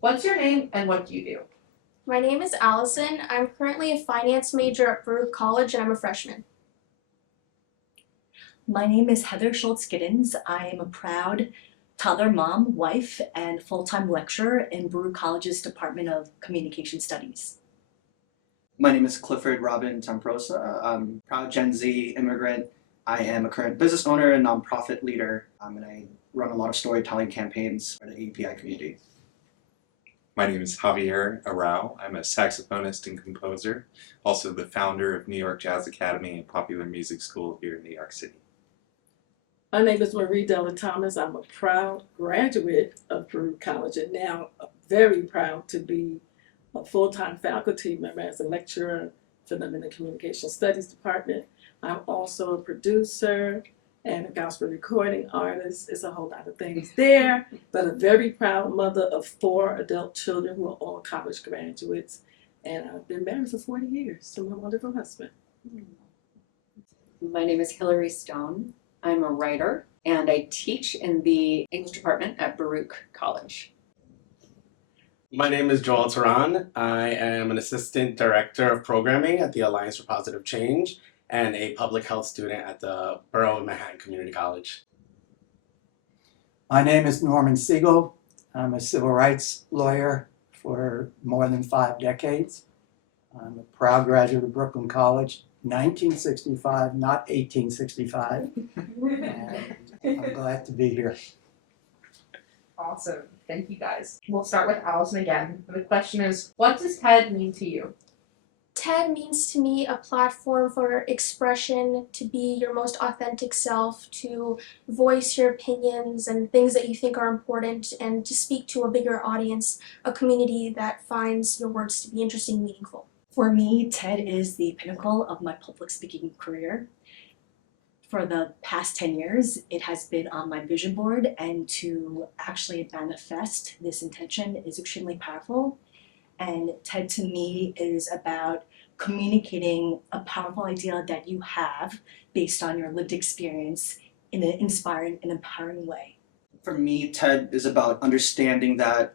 What's your name and what do you do? My name is Allison. I'm currently a finance major at Baruch College and I'm a freshman. My name is Heather Schultz-Giddens. I am a proud toddler mom, wife, and full-time lecturer in Baruch College's Department of Communication Studies. My name is Clifford Robin Tamprosa. I'm a proud Gen Z immigrant. I am a current business owner and nonprofit leader, and I run a lot of storytelling campaigns for the API community. My name is Javier Arau. I'm a saxophonist and composer, also the founder of New York Jazz Academy and Popular Music School here in New York City. My name is Marie Della Thomas. I'm a proud graduate of Baruch College and now very proud to be a full-time faculty member as a lecturer for them in the Communication Studies Department. I'm also a producer and a gospel recording artist. It's a whole lot of things there, but a very proud mother of 4 adult children who are all college graduates. And I've been married for 40 years to my wonderful husband. My name is Hillary Stone. I'm a writer and I teach in the English department at Baruch College. My name is Joel Tehran. I am an assistant director of programming at the Alliance for Positive Change and a public health student at the Borough of Manhattan Community College. My name is Norman Siegel. I'm a civil rights lawyer for more than 5 decades. I'm a proud graduate of Brooklyn College, 1965, not 1865. And I'm glad to be here. Awesome. Thank you guys. We'll start with Allison again. The question is, what does TED mean to you? TED means to me a platform for expression, to be your most authentic self, to voice your opinions and things that you think are important, and to speak to a bigger audience, a community that finds your words to be interesting and meaningful. For me, TED is the pinnacle of my public speaking career. For the past 10 years, it has been on my vision board, and to actually manifest this intention is extremely powerful. And TED to me is about communicating a powerful idea that you have based on your lived experience in an inspiring and empowering way. For me, TED is about understanding that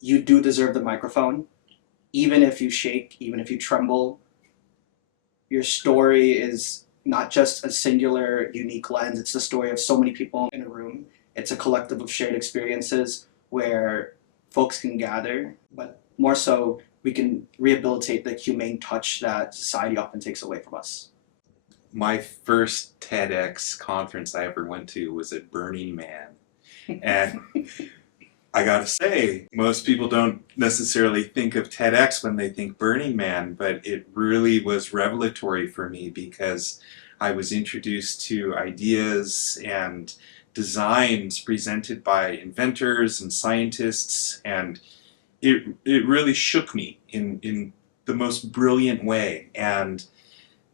you do deserve the microphone. Even if you shake, even if you tremble, your story is not just a singular, unique lens. It's the story of so many people in a room. It's a collective of shared experiences where folks can gather, but more so, we can rehabilitate the humane touch that society often takes away from us. My first TEDx conference I ever went to was at Burning Man. And I gotta say, most people don't necessarily think of TEDx when they think Burning Man, but it really was revelatory for me because I was introduced to ideas and designs presented by inventors and scientists, and it really shook me in the most brilliant way. And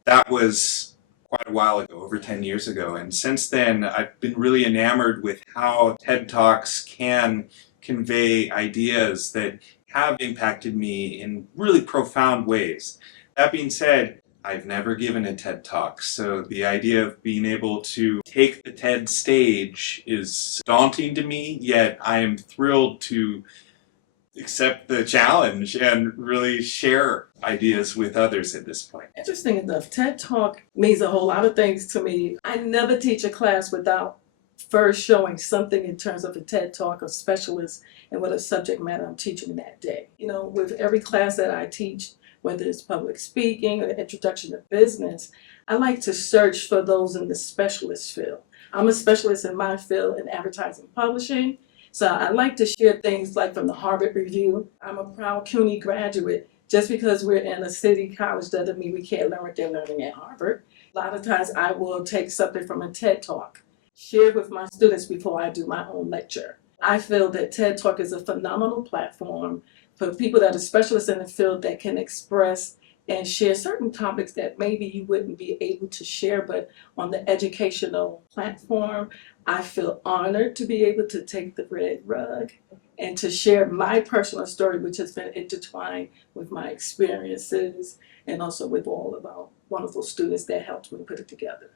that was quite a while ago, over 10 years ago. And since then, I've been really enamored with how TED Talks can convey ideas that have impacted me in really profound ways. That being said, I've never given a TED Talk, so the idea of being able to take the TED stage is daunting to me, yet I am thrilled to accept the challenge and really share ideas with others at this point. Interesting enough, TED Talk means a whole lot of things to me. I never teach a class without first showing something in terms of a TED Talk or specialist and what a subject matter I'm teaching that day. You know, with every class that I teach, whether it's public speaking or the introduction to business, I like to search for those in the specialist field. I'm a specialist in my field in advertising publishing, so I like to share things like from the Harvard Review. I'm a proud CUNY graduate. Just because we're in a city college doesn't mean we can't learn what they're learning at Harvard. A lot of times I will take something from a TED Talk, share it with my students before I do my own lecture. I feel that TED Talk is a phenomenal platform for people that are specialists in the field that can express and share certain topics that maybe you wouldn't be able to share, but on the educational platform, I feel honored to be able to take the red rug and to share my personal story, which has been intertwined with my experiences and also with all of our wonderful students that helped me put it together.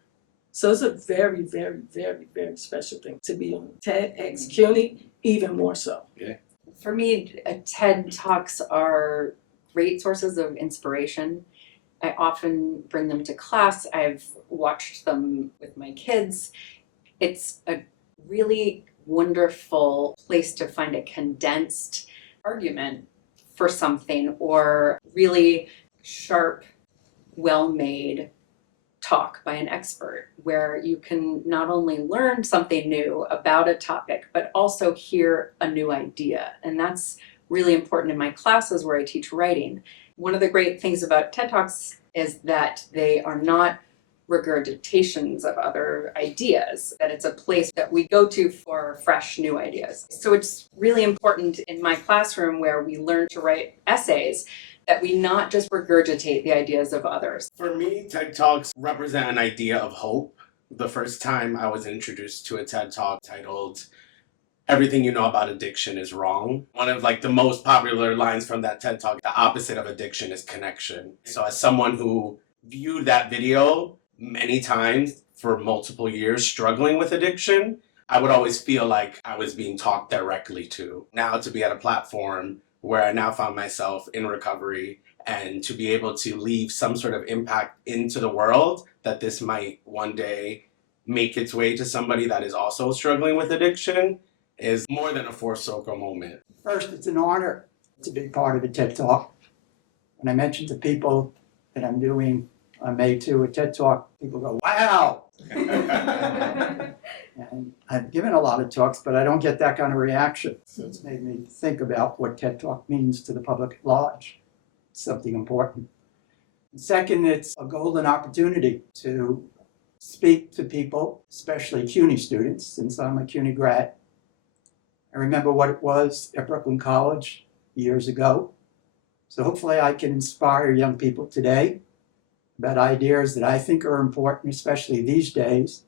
So it's a very, very, very, very special thing to be on TEDxCUNY, even more so. Yeah. For me, TED Talks are great sources of inspiration. I often bring them to class. I've watched them with my kids. It's a really wonderful place to find a condensed argument for something or really sharp, well-made talk by an expert where you can not only learn something new about a topic, but also hear a new idea. And that's really important in my classes where I teach writing. One of the great things about TED Talks is that they are not regurgitations of other ideas, that it's a place that we go to for fresh new ideas. So it's really important in my classroom where we learn to write essays that we not just regurgitate the ideas of others. For me, TED Talks represent an idea of hope. The first time I was introduced to a TED Talk titled Everything You Know About Addiction is Wrong. One of the most popular lines from that TED Talk, the opposite of addiction is connection. So as someone who viewed that video many times for multiple years struggling with addiction, I would always feel like I was being talked directly to. Now to be at a platform where I now found myself in recovery and to be able to leave some sort of impact into the world that this might one day make its way to somebody that is also struggling with addiction is more than a full circle moment. First, it's an honor to be part of a TED Talk. When I mention to people that I'm doing on May 2 a TED Talk, people go, wow! And I've given a lot of talks, but I don't get that kind of reaction. So it's made me think about what TED Talk means to the public at large. It's something important. And second, it's a golden opportunity to speak to people, especially CUNY students, since I'm a CUNY grad. I remember what it was at Brooklyn College years ago. So hopefully I can inspire young people today about ideas that I think are important, especially these days,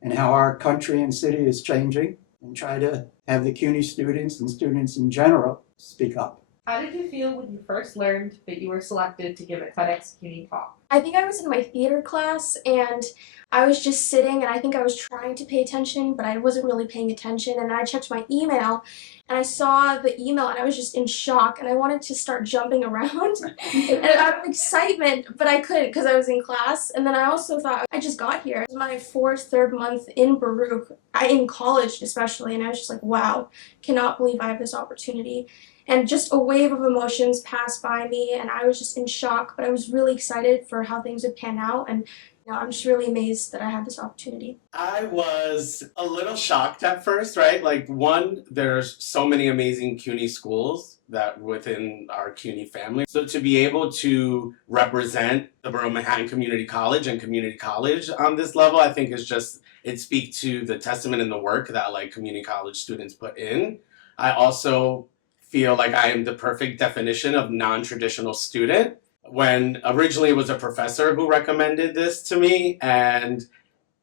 and how our country and city is changing, and try to have the CUNY students and students in general speak up. How did you feel when you first learned that you were selected to give a TEDxCUNY talk? I think I was in my theater class and I was just sitting and I think I was trying to pay attention, but I wasn't really paying attention. And I checked my email and I saw the email and I was just in shock and I wanted to start jumping around and out of excitement, but I couldn't because I was in class. And then I also thought, I just got here. It was my third month in Baruch, in college especially, and I was just like, wow, cannot believe I have this opportunity. And just a wave of emotions passed by me and I was just in shock, but I was really excited for how things would pan out. And I'm just really amazed that I had this opportunity. I was a little shocked at first, right? One, there's so many amazing CUNY schools that within our CUNY family. So to be able to represent the Borough Manhattan Community College and Community College on this level, I think is just, it speaks to the testament and the work that community college students put in. I also feel like I am the perfect definition of non-traditional student. When originally it was a professor who recommended this to me, and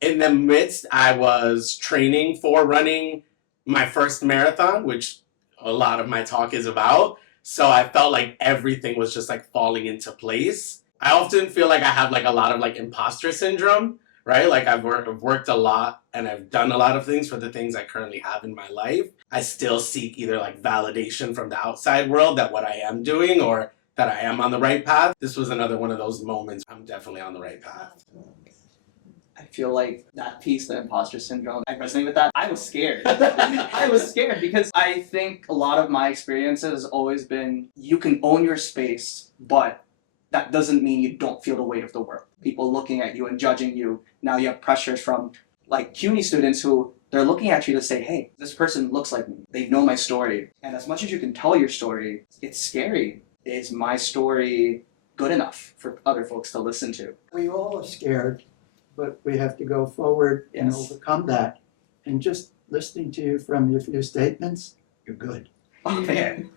in the midst I was training for running my first marathon, which a lot of my talk is about. So I felt like everything was just falling into place. I often feel like I have a lot of imposter syndrome, right? I've worked a lot and I've done a lot of things for the things I currently have in my life. I still seek either validation from the outside world that what I am doing or that I am on the right path. This was another one of those moments. I'm definitely on the right path. I feel like that piece, the imposter syndrome, I resonate with that. I was scared. I was scared because I think a lot of my experience has always been you can own your space, but that doesn't mean you don't feel the weight of the world. People looking at you and judging you. Now you have pressures from CUNY students who they're looking at you to say, hey, this person looks like me. They know my story. And as much as you can tell your story, it's scary. Is my story good enough for other folks to listen to? We all are scared, but we have to go forward and Yes. overcome that. And just listening to you from your few statements, you're good. Oh, man.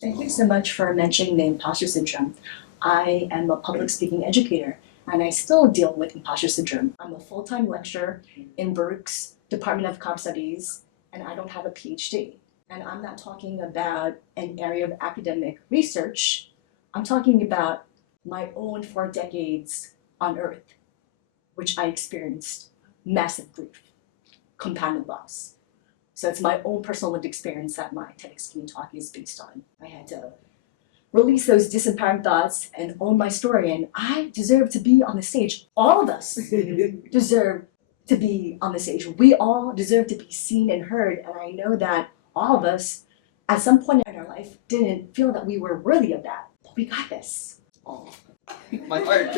Thank you so much for mentioning the imposter syndrome. I am a public speaking educator and I still deal with imposter syndrome. I'm a full-time lecturer in Baruch's Department of Comp Studies and I don't have a PhD. And I'm not talking about an area of academic research. I'm talking about my own 4 decades on Earth, which I experienced massive grief, compounded loss, So it's my own personal lived experience that my TEDxCUNY talk is based on. I had to release those disempowering thoughts and own my story, and I deserve to be on the stage. All of us deserve to be on the stage. We all deserve to be seen and heard, and I know that all of us at some point in our life didn't feel that we were worthy of that. But we got this. Oh, my heart.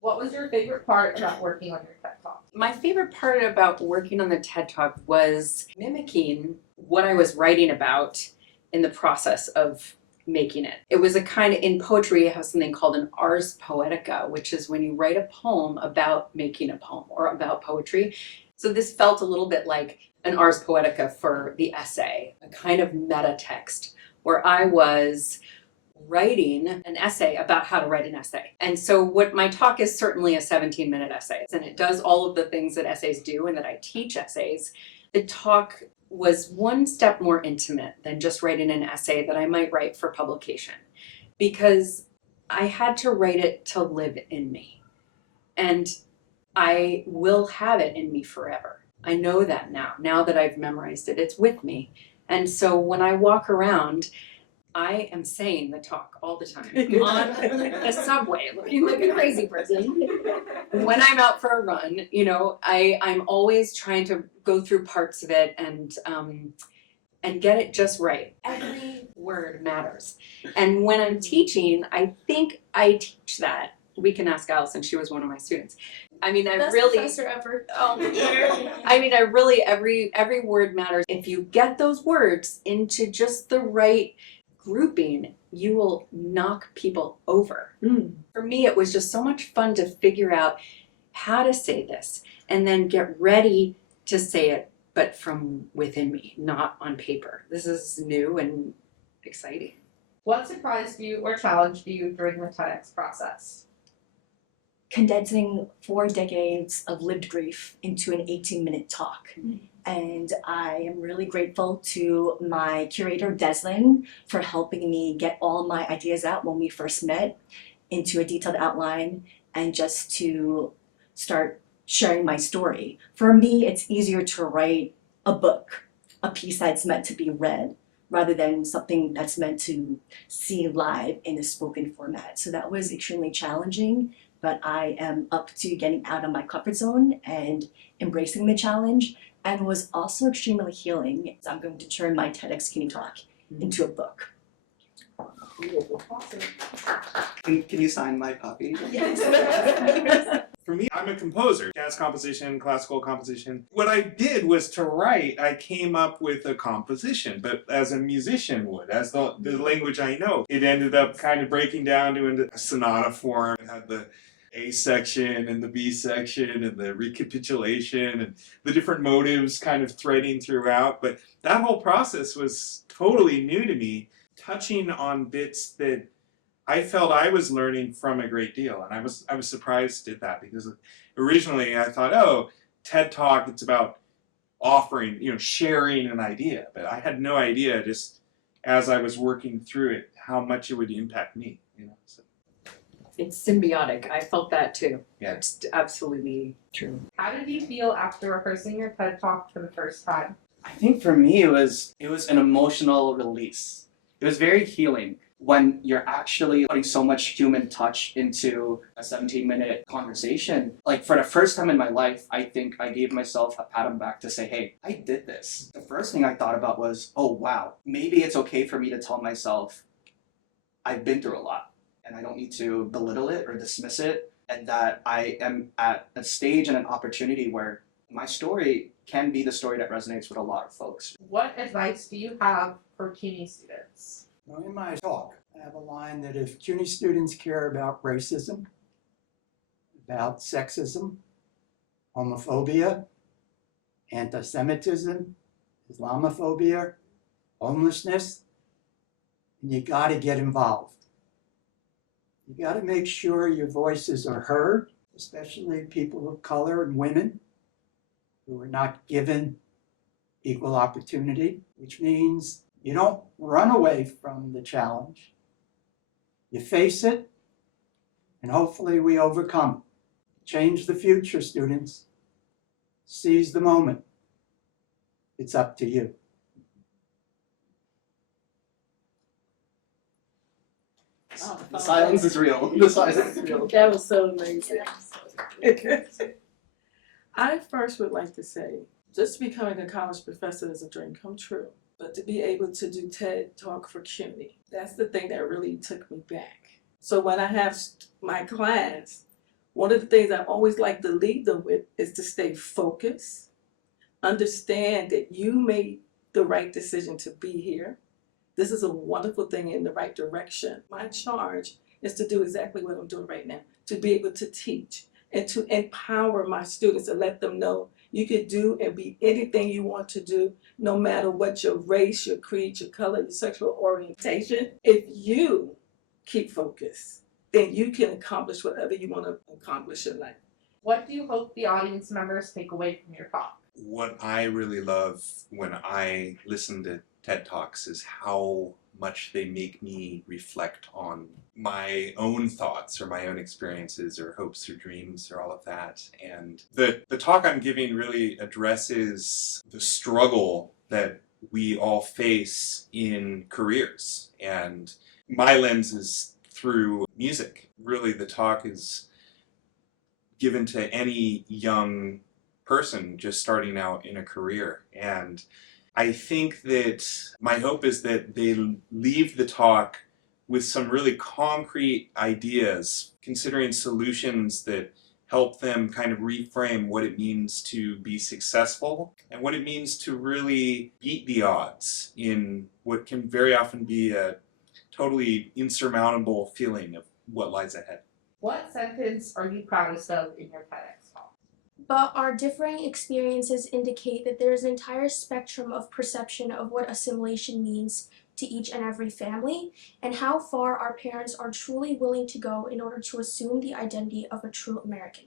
What was your favorite part about working on your TED Talk? My favorite part about working on the TED Talk was mimicking what I was writing about in the process of making it. It was a kind of, in poetry, you have something called an ars poetica, which is when you write a poem about making a poem or about poetry. So this felt a little bit like an ars poetica for the essay, a kind of meta text where I was writing an essay about how to write an essay. And so what my talk is certainly a 17-minute essay, and it does all of the things that essays do and that I teach essays. The talk was one step more intimate than just writing an essay that I might write for publication, because I had to write it to live in me. And I will have it in me forever. I know that now that I've memorized it, it's with me. And so when I walk around, I am saying the talk all the time on the subway, looking like a crazy person. When I'm out for a run, you know, I'm always trying to go through parts of it and get it just right. Every word matters. And when I'm teaching, I think I teach that. We can ask Allison, she was one of my students. I mean, Best really. professor ever. I mean, I really, every word matters. If you get those words into just the right grouping, you will knock people over. For me, it was just so much fun to figure out how to say this and then get ready to say it, but from within me, not on paper. This is new and exciting. What surprised you or challenged you during the TEDx process? Condensing 4 decades of lived grief into an 18-minute talk. And I am really grateful to my curator, Deslin, for helping me get all my ideas out when we first met into a detailed outline and just to start sharing my story. For me, it's easier to write a book, a piece that's meant to be read, rather than something that's meant to see live in a spoken format. So that was extremely challenging, but I am up to getting out of my comfort zone and embracing the challenge, and was also extremely healing. I'm going to turn my TEDxCUNY talk into a book. Awesome. Can you sign my copy? Yes. For me, I'm a composer, jazz composition, classical composition. What I did was to write, I came up with a composition, but as a musician would, as the language I know. It ended up kind of breaking down to a sonata form. It had the A section and the B section and the recapitulation and the different motives kind of threading throughout. But that whole process was totally new to me, touching on bits that I felt I was learning from a great deal, and I was surprised at that, because originally I thought, oh, TED Talk, it's about offering, sharing an idea, but I had no idea, just as I was working through it, how much it would impact me. So. It's symbiotic. I felt that too. Yeah. It's absolutely true. How did you feel after rehearsing your TED Talk for the first time? I think for me it was an emotional release. It was very healing when you're actually putting so much human touch into a 17-minute conversation. Like, for the first time in my life, I think I gave myself a pat on the back to say, hey, I did this. The first thing I thought about was, oh wow, maybe it's okay for me to tell myself I've been through a lot and I don't need to belittle it or dismiss it, and that I am at a stage and an opportunity where my story can be the story that resonates with a lot of folks. What advice do you have for CUNY students? Now, in my talk, I have a line that if CUNY students care about racism, about sexism, homophobia, anti-Semitism, Islamophobia, homelessness, you gotta get involved. You gotta make sure your voices are heard, especially people of color and women who are not given equal opportunity, which means you don't run away from the challenge. You face it, and hopefully we overcome it. Change the future, students. Seize the moment. It's up to you. The silence is real. The silence is real. That was so amazing. I first would like to say, just becoming a college professor is a dream come true. But to be able to do TED Talk for CUNY, that's the thing that really took me back. So when I have my class, one of the things I always like to lead them with is to stay focused, understand that you made the right decision to be here. This is a wonderful thing in the right direction. My charge is to do exactly what I'm doing right now, to be able to teach and to empower my students and let them know you can do and be anything you want to do, no matter what your race, your creed, your color, your sexual orientation. If you keep focused, then you can accomplish whatever you want to accomplish in life. What do you hope the audience members take away from your talk? What I really love when I listen to TED Talks is how much they make me reflect on my own thoughts or my own experiences or hopes or dreams or all of that. And the talk I'm giving really addresses the struggle that we all face in careers. And my lens is through music. Really, the talk is given to any young person just starting out in a career. And I think that my hope is that they leave the talk with some really concrete ideas, considering solutions that help them kind of reframe what it means to be successful and what it means to really beat the odds in what can very often be a totally insurmountable feeling of what lies ahead. What sentence are you proudest of in your TEDx talk? But our differing experiences indicate that there is an entire spectrum of perception of what assimilation means to each and every family, and how far our parents are truly willing to go in order to assume the identity of a true American.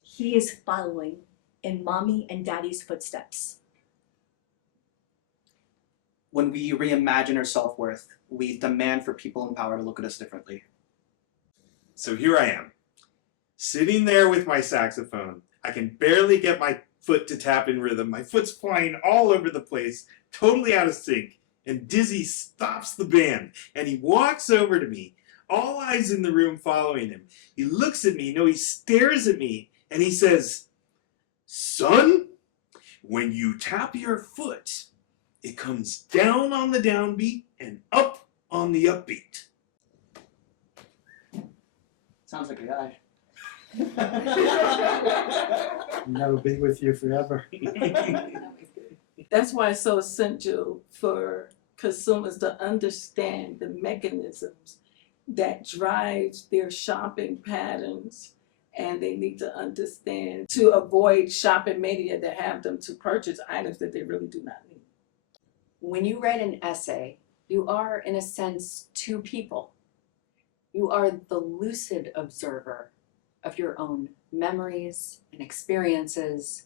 He is following in mommy and daddy's footsteps. When we reimagine our self-worth, we demand for people in power to look at us differently. So here I am, sitting there with my saxophone. I can barely get my foot to tap in rhythm. My foot's flying all over the place, totally out of sync. And Dizzy stops the band, and he walks over to me, all eyes in the room following him. He looks at me, no, he stares at me, and he says, "Son, when you tap your foot, it comes down on the downbeat and up on the upbeat." Sounds like a guy. No, be with you forever. That's why it's so essential for consumers to understand the mechanisms that drives their shopping patterns, and they need to understand to avoid shopping mania that have them to purchase items that they really do not need. When you write an essay, you are, in a sense, two people. You are the lucid observer of your own memories and experiences,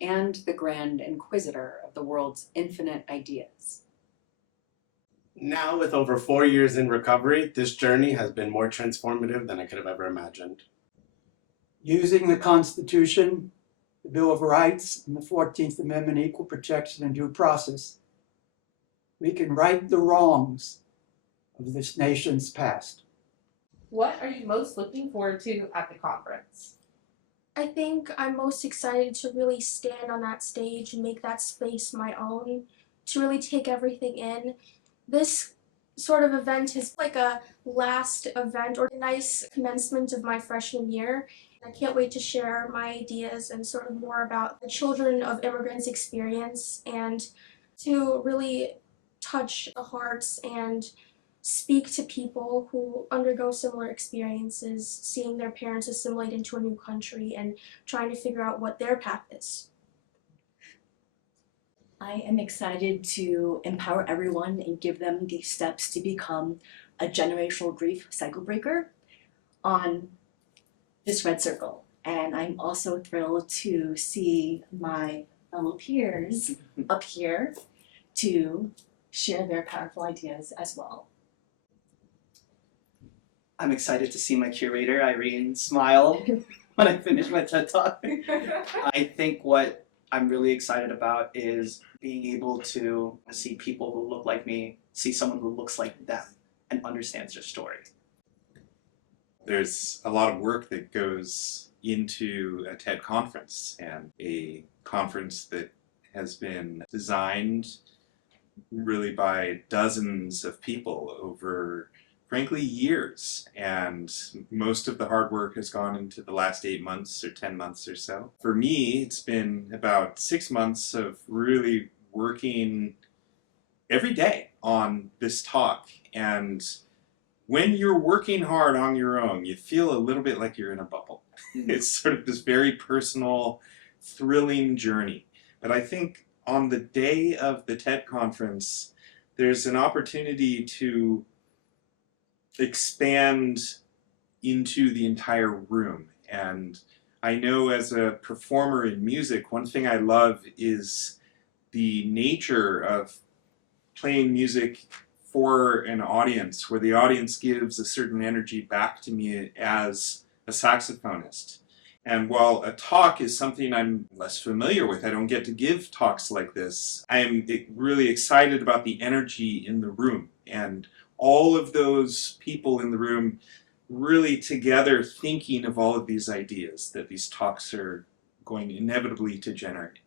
and the grand inquisitor of the world's infinite ideas. Now, with over 4 years in recovery, this journey has been more transformative than I could have ever imagined. Using the Constitution, the Bill of Rights, and the 14th Amendment, equal protection and due process, we can right the wrongs of this nation's past. What are you most looking forward to at the conference? I think I'm most excited to really stand on that stage and make that space my own, to really take everything in. This sort of event is like a last event or a nice commencement of my freshman year. I can't wait to share my ideas and sort of more about the children of immigrants' experience, and to really touch the hearts and speak to people who undergo similar experiences, seeing their parents assimilate into a new country and trying to figure out what their path is. I am excited to empower everyone and give them the steps to become a generational grief cycle breaker on this red circle. And I'm also thrilled to see my fellow peers up here to share their powerful ideas as well. I'm excited to see my curator, Irene, smile when I finish my TED Talk. I think what I'm really excited about is being able to see people who look like me, see someone who looks like them, and understands their story. There's a lot of work that goes into a TED conference, and a conference that has been designed really by dozens of people over, frankly, years. And most of the hard work has gone into the last 8 months or 10 months or so. For me, it's been about 6 months of really working every day on this talk. And when you're working hard on your own, you feel a little bit like you're in a bubble. It's sort of this very personal, thrilling journey. But I think on the day of the TED conference, there's an opportunity to expand into the entire room. And I know as a performer in music, one thing I love is the nature of playing music for an audience, where the audience gives a certain energy back to me as a saxophonist. And while a talk is something I'm less familiar with, I don't get to give talks like this, I'm really excited about the energy in the room, and all of those people in the room really together thinking of all of these ideas that these talks are going inevitably to generate.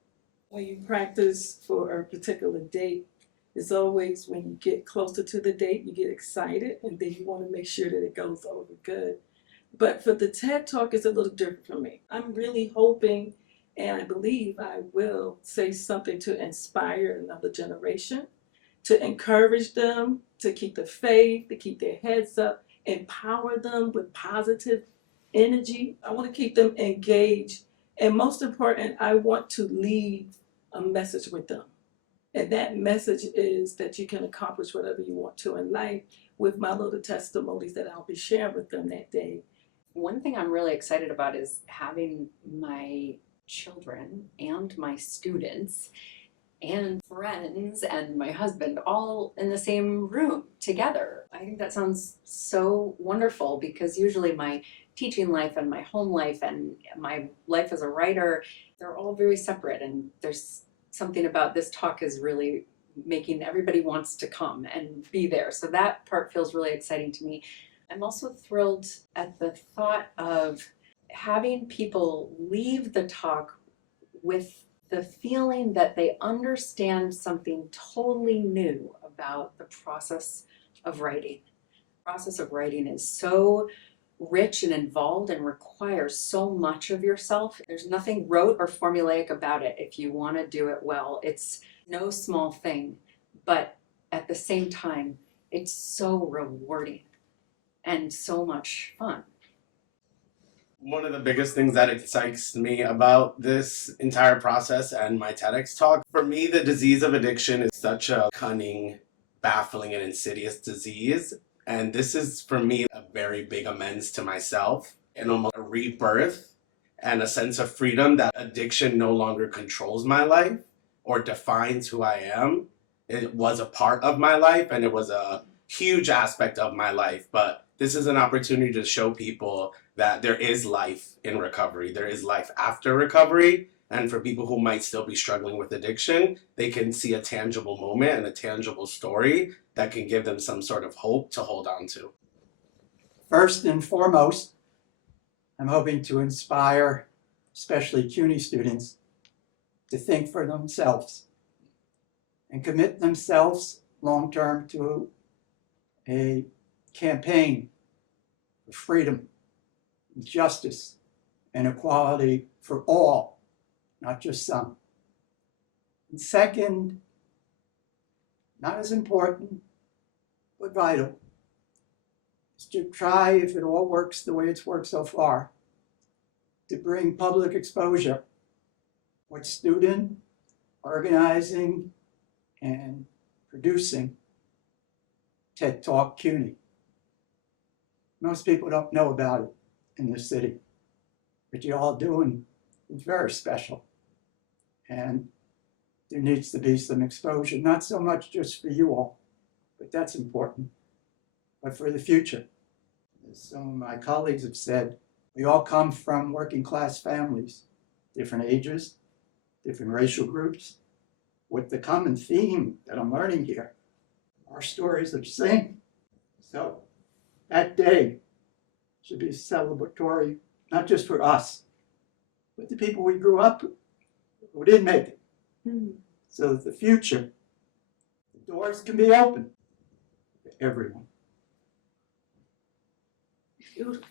When you practice for a particular date, it's always when you get closer to the date, you get excited, and then you want to make sure that it goes over good. But for the TED Talk, it's a little different for me. I'm really hoping, and I believe I will, say something to inspire another generation, to encourage them, to keep the faith, to keep their heads up, empower them with positive energy. I want to keep them engaged. And most important, I want to leave a message with them. And that message is that you can accomplish whatever you want to in life with my little testimonies that I'll be sharing with them that day. One thing I'm really excited about is having my children and my students and friends and my husband all in the same room together. I think that sounds so wonderful, because usually my teaching life and my home life and my life as a writer, they're all very separate, and there's something about this talk is really making everybody wants to come and be there. So that part feels really exciting to me. I'm also thrilled at the thought of having people leave the talk with the feeling that they understand something totally new about the process of writing. The process of writing is so rich and involved and requires so much of yourself. There's nothing rote or formulaic about it if you want to do it well. It's no small thing, but at the same time, it's so rewarding and so much fun. One of the biggest things that excites me about this entire process and my TEDx talk, for me, the disease of addiction is such a cunning, baffling, and insidious disease. And this is, for me, a very big amends to myself, and almost a rebirth and a sense of freedom that addiction no longer controls my life or defines who I am. It was a part of my life, and it was a huge aspect of my life. But this is an opportunity to show people that there is life in recovery. There is life after recovery. And for people who might still be struggling with addiction, they can see a tangible moment and a tangible story that can give them some sort of hope to hold on to. First and foremost, I'm hoping to inspire, especially CUNY students, to think for themselves and commit themselves long-term to a campaign for freedom, justice, and equality for all, not just some. And second, not as important, but vital, is to try, if it all works the way it's worked so far, to bring public exposure what student organizing and producing TED Talk CUNY. Most people don't know about it in this city. What you all doing is very special. And there needs to be some exposure, not so much just for you all, but that's important, but for the future. As some of my colleagues have said, We all come from working class families, different ages, different racial groups. With the common theme that I'm learning here, our stories are the same. So that day should be celebratory, not just for us, but the people we grew up with who didn't make it. So that the future, the doors can be open to everyone. Beautiful.